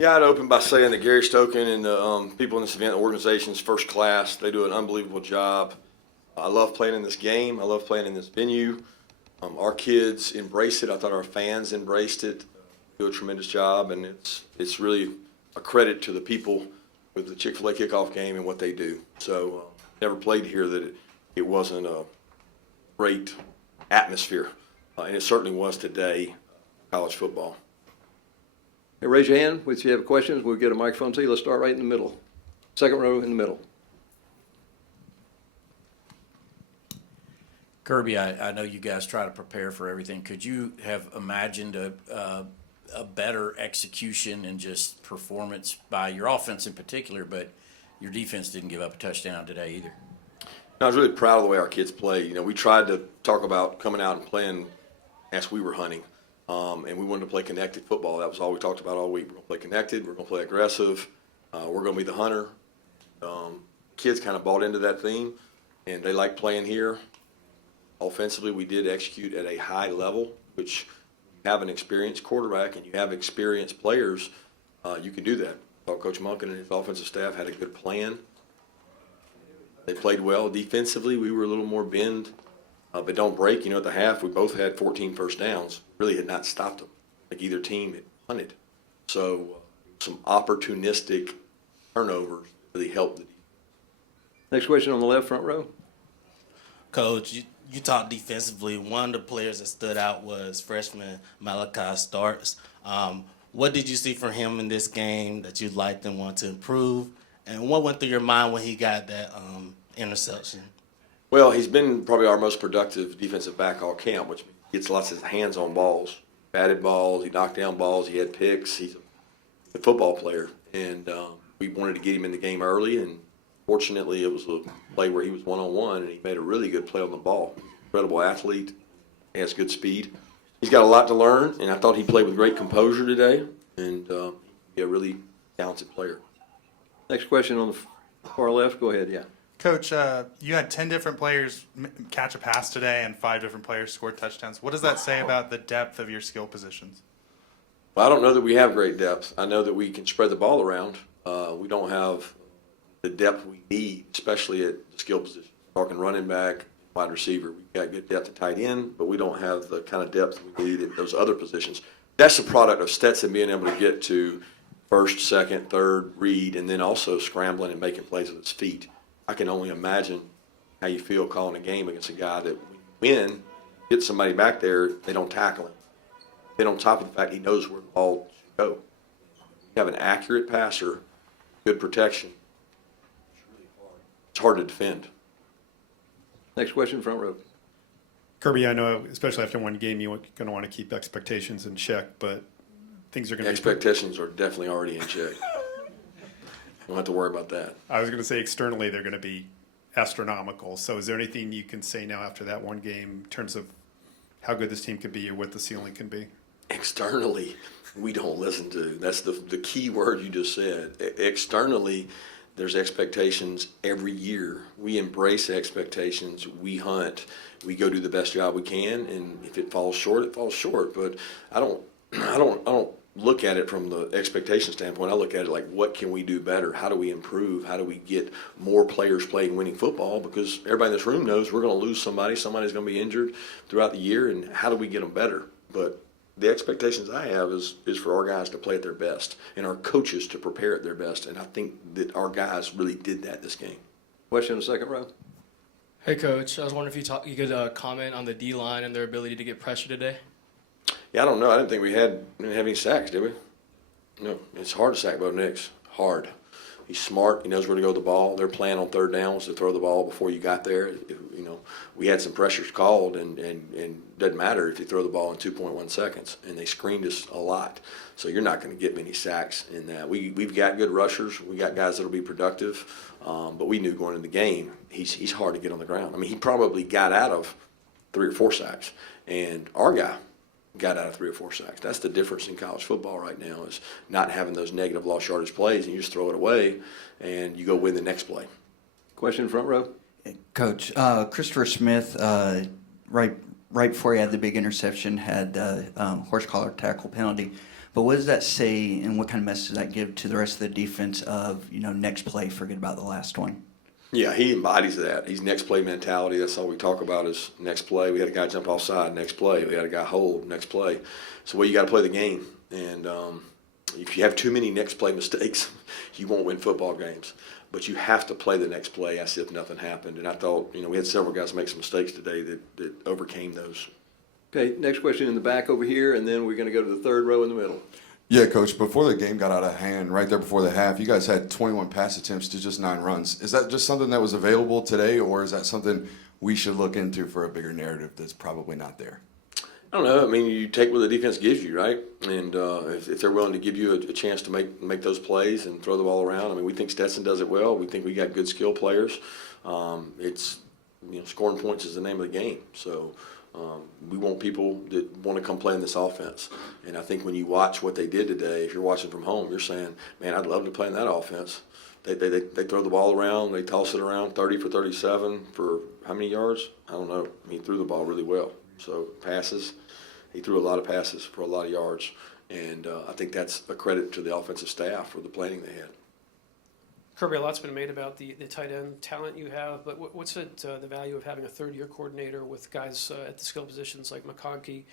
Yeah, I'd open by saying that Gary Stoken and the people in this event, the organization's first class. They do an unbelievable job. I love playing in this game. I love playing in this venue. Our kids embrace it. I thought our fans embraced it. Do a tremendous job, and it's really a credit to the people with the Chick-fil-A kickoff game and what they do. So never played here that it wasn't a great atmosphere, and it certainly was today, college football. Hey, raise your hand if you have questions. We'll get a microphone to you. Let's start right in the middle. Second row in the middle. Kirby, I know you guys try to prepare for everything. Could you have imagined a better execution and just performance by your offense in particular, but your defense didn't give up a touchdown today either? I was really proud of the way our kids played. You know, we tried to talk about coming out and playing as we were hunting, and we wanted to play connected football. That was all we talked about all week. We're going to play connected. We're going to play aggressive. We're going to be the hunter. Kids kind of bought into that theme, and they like playing here. Offensively, we did execute at a high level, which you have an experienced quarterback and you have experienced players, you can do that. I thought Coach Monken and his offensive staff had a good plan. They played well. Defensively, we were a little more bend, but don't break. You know, at the half, we both had 14 first downs. Really had not stopped them. Like either team had punted. So some opportunistic turnovers really helped the defense. Next question on the left front row. Coach, you talked defensively. One of the players that stood out was freshman Malachi Starks. What did you see from him in this game that you liked and want to improve? And what went through your mind when he got that interception? Well, he's been probably our most productive defensive back all camp, which gets lots of hands on balls, batted balls, he knocked down balls, he had picks. He's a football player, and we wanted to get him in the game early, and fortunately it was a play where he was one-on-one, and he made a really good play on the ball. Incredible athlete, he has good speed. He's got a lot to learn, and I thought he played with great composure today, and he's a really talented player. Next question on the far left. Go ahead, yeah. Coach, you had 10 different players catch a pass today and 5 different players score touchdowns. What does that say about the depth of your skill positions? Well, I don't know that we have great depth. I know that we can spread the ball around. We don't have the depth we need, especially at the skill position. Talking running back, wide receiver. We've got good depth at tight end, but we don't have the kind of depth we need at those other positions. That's the product of Stetson being able to get to first, second, third, read, and then also scrambling and making plays with his feet. I can only imagine how you feel calling a game against a guy that when you win, get somebody back there, they don't tackle him. Then on top of the fact he knows where the ball should go. You have an accurate passer, good protection. It's hard to defend. Next question, front row. Kirby, I know, especially after one game, you're going to want to keep expectations in check, but things are going to Expectations are definitely already in check. Don't have to worry about that. I was going to say externally they're going to be astronomical. So is there anything you can say now after that one game in terms of how good this team could be or what the ceiling can be? Externally, we don't listen to. That's the key word you just said. Externally, there's expectations every year. We embrace expectations. We hunt. We go do the best job we can, and if it falls short, it falls short. But I don't look at it from the expectation standpoint. I look at it like, what can we do better? How do we improve? How do we get more players playing winning football? Because everybody in this room knows we're going to lose somebody. Somebody's going to be injured throughout the year, and how do we get them better? But the expectations I have is for our guys to play at their best and our coaches to prepare at their best, and I think that our guys really did that this game. Question in the second row. Hey, Coach. I was wondering if you could comment on the D-line and their ability to get pressure today. Yeah, I don't know. I didn't think we didn't have any sacks, did we? No, it's hard to sack Bo Nix. Hard. He's smart. He knows where to go with the ball. Their plan on third down was to throw the ball before you got there. You know, we had some pressures called, and doesn't matter if you throw the ball in 2.1 seconds. And they screened us a lot. So you're not going to get many sacks in that. We've got good rushers. We got guys that'll be productive. But we knew going into the game, he's hard to get on the ground. I mean, he probably got out of 3 or 4 sacks, and our guy got out of 3 or 4 sacks. That's the difference in college football right now, is not having those negative lost yardage plays, and you just throw it away and you go win the next play. Question front row. Coach, Christopher Smith, right before he had the big interception, had horse collar tackle penalty. But what does that say, and what kind of message does that give to the rest of the defense of, next play, forget about the last one? Yeah, he embodies that. He's next play mentality. That's all we talk about is next play. We had a guy jump offside, next play. We had a guy hold, next play. So, you got to play the game. And if you have too many next play mistakes, you won't win football games. But you have to play the next play as if nothing happened. And I thought, we had several guys make some mistakes today that overcame those. Okay, next question in the back over here, and then we're going to go to the third row in the middle. Yeah, Coach, before the game got out of hand, right there before the half, you guys had 21 pass attempts to just 9 runs. Is that just something that was available today, or is that something we should look into for a bigger narrative that's probably not there? I don't know. I mean, you take what the defense gives you, right? And if they're willing to give you a chance to make those plays and throw the ball around, I mean, we think Stetson does it well. We think we got good skill players. Scoring points is the name of the game. So we want people that want to come play in this offense. And I think when you watch what they did today, if you're watching from home, you're saying, man, I'd love to play in that offense. They throw the ball around, they toss it around 30 for 37 for how many yards? I don't know. I mean, he threw the ball really well. So passes, he threw a lot of passes for a lot of yards. And I think that's a credit to the offensive staff for the planning they had. Kirby, a lot's been made about the tight end talent you have, but what's the value of having a third-year coordinator with guys at the skill positions like McConkey,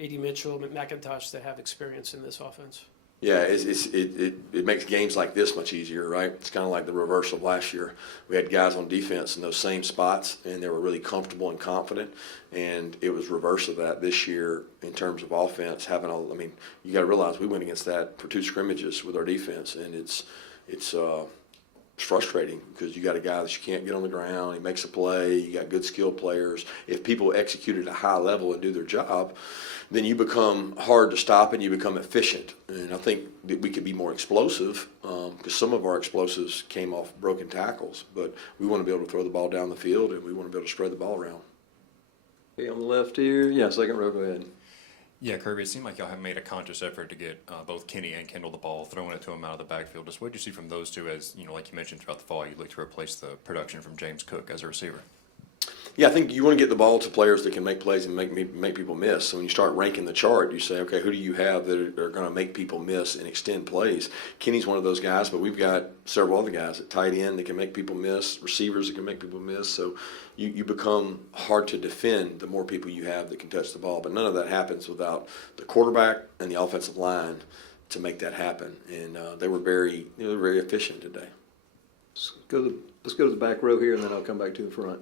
A.D. Mitchell, McIntosh that have experience in this offense? Yeah, it makes games like this much easier, right? It's kind of like the reverse of last year. We had guys on defense in those same spots, and they were really comfortable and confident, and it was reverse of that this year in terms of offense. You got to realize we went against that for 2 scrimmages with our defense, and it's frustrating because you got a guy that you can't get on the ground. He makes a play. You got good skilled players. If people execute at a high level and do their job, then you become hard to stop and you become efficient. And I think that we could be more explosive because some of our explosives came off broken tackles. But we want to be able to throw the ball down the field and we want to be able to spread the ball around. Okay, on the left here. Yeah, second row, go ahead. Yeah, Kirby, it seemed like y'all have made a conscious effort to get both Kenny and Kendall the ball, throwing it to him out of the backfield. Just what did you see from those two as, like you mentioned throughout the fall, you look to replace the production from James Cook as a receiver? Yeah, I think you want to get the ball to players that can make plays and make people miss. So when you start ranking the chart, you say, okay, who do you have that are going to make people miss and extend plays? Kenny's one of those guys, but we've got several other guys at tight end that can make people miss, receivers that can make people miss. So you become hard to defend the more people you have that can touch the ball. But none of that happens without the quarterback and the offensive line to make that happen. And they were very efficient today. Let's go to the back row here, and then I'll come back to the front.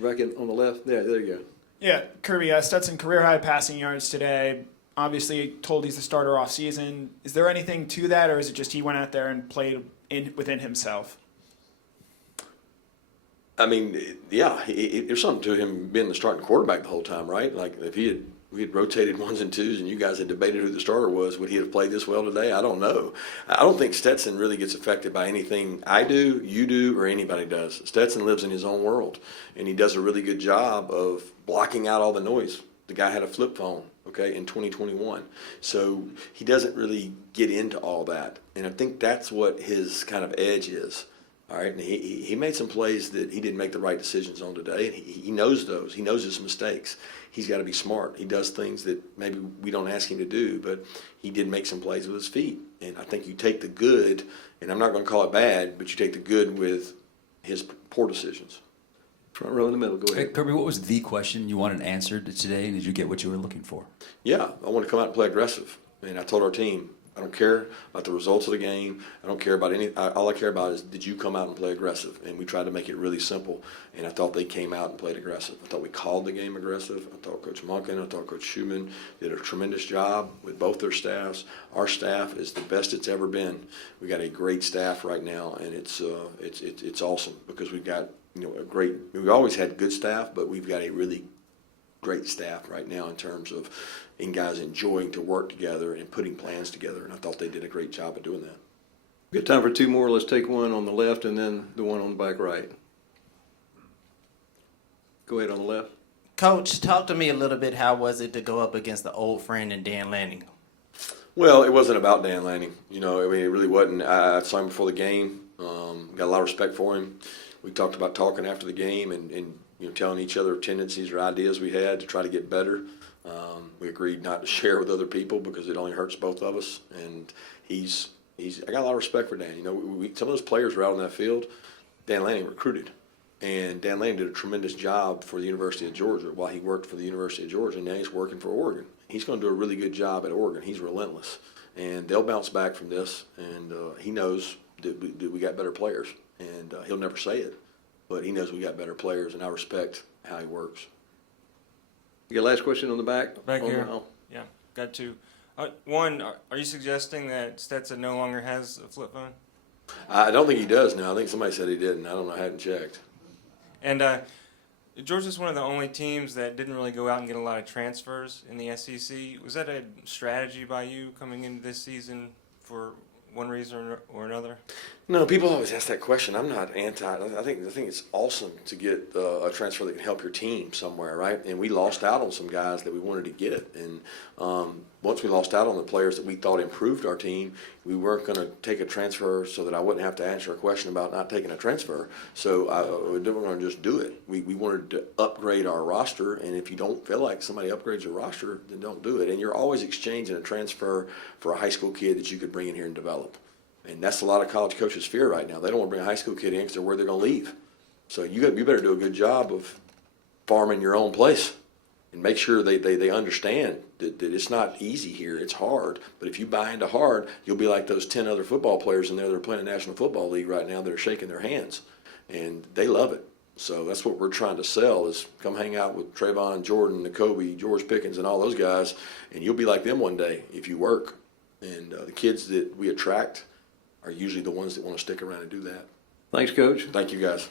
Back on the left. There you go. Yeah, Kirby, Stetson career high passing yards today. Obviously told he's the starter off season. Is there anything to that, or is it just he went out there and played within himself? I mean, yeah, there's something to him being the starting quarterback the whole time, right? Like if we had rotated 1s and 2s and you guys had debated who the starter was, would he have played this well today? I don't know. I don't think Stetson really gets affected by anything I do, you do, or anybody does. Stetson lives in his own world, and he does a really good job of blocking out all the noise. The guy had a flip phone, okay, in 2021. So he doesn't really get into all that, and I think that's what his kind of edge is. All right, and he made some plays that he didn't make the right decisions on today, and he knows those. He knows his mistakes. He's got to be smart. He does things that maybe we don't ask him to do, but he did make some plays with his feet. And I think you take the good, and I'm not going to call it bad, but you take the good with his poor decisions. Front row in the middle, go ahead. Hey, Kirby, what was the question you wanted answered today, and did you get what you were looking for? Yeah, I want to come out and play aggressive. And I told our team, I don't care about the results of the game. I don't care about any. All I care about is did you come out and play aggressive? And we tried to make it really simple. And I thought they came out and played aggressive. I thought we called the game aggressive. I thought Coach Monken, I thought Coach Schumann did a tremendous job with both their staffs. Our staff is the best it's ever been. We got a great staff right now, and it's awesome because we've got a great. We've always had good staff, but we've got a really great staff right now in terms of guys enjoying to work together and putting plans together, and I thought they did a great job of doing that. We've got time for 2 more. Let's take one on the left and then the one on the back right. Go ahead on the left. Coach, talk to me a little bit. How was it to go up against the old friend and Dan Lanning? Well, it wasn't about Dan Lanning. It really wasn't. I saw him before the game. Got a lot of respect for him. We talked about talking after the game and telling each other tendencies or ideas we had to try to get better. We agreed not to share with other people because it only hurts both of us. And I got a lot of respect for Dan. You know, some of those players were out on that field. Dan Lanning recruited. And Dan Lanning did a tremendous job for the University of Georgia while he worked for the University of Georgia, and now he's working for Oregon. He's going to do a really good job at Oregon. He's relentless. And they'll bounce back from this, and he knows that we got better players. And he'll never say it, but he knows we got better players, and I respect how he works. You got a last question on the back? Back On the here. aisle. Yeah, got two. One, are you suggesting that Stetson no longer has a flip phone? I don't think he does now. I think somebody said he didn't. I don't know. I hadn't checked. And Georgia's one of the only teams that didn't really go out and get a lot of transfers in the SEC. Was that a strategy by you coming into this season for one reason or another? No, people always ask that question. I'm not anti. I think it's awesome to get a transfer that can help your team somewhere, right? And we lost out on some guys that we wanted to get. And once we lost out on the players that we thought improved our team, we weren't going to take a transfer so that I wouldn't have to answer a question about not taking a transfer. So we weren't going to just do it. We wanted to upgrade our roster. And if you don't feel like somebody upgrades your roster, then don't do it. And you're always exchanging a transfer for a high school kid that you could bring in here and develop. And that's a lot of college coaches' fear right now. They don't want to bring a high school kid in because they're worried they're going to leave. So you better do a good job of farming your own place and make sure they understand that it's not easy here. It's hard. But if you buy into hard, you'll be like those 10 other football players in there that are playing in the National Football League right now that are shaking their hands. And they love it. So that's what we're trying to sell is come hang out with Trayvon, Jordan, N'Kobe, George Pickens, and all those guys, and you'll be like them one day if you work. And the kids that we attract are usually the ones that want to stick around and do that. Thanks, Coach. Thank you, guys.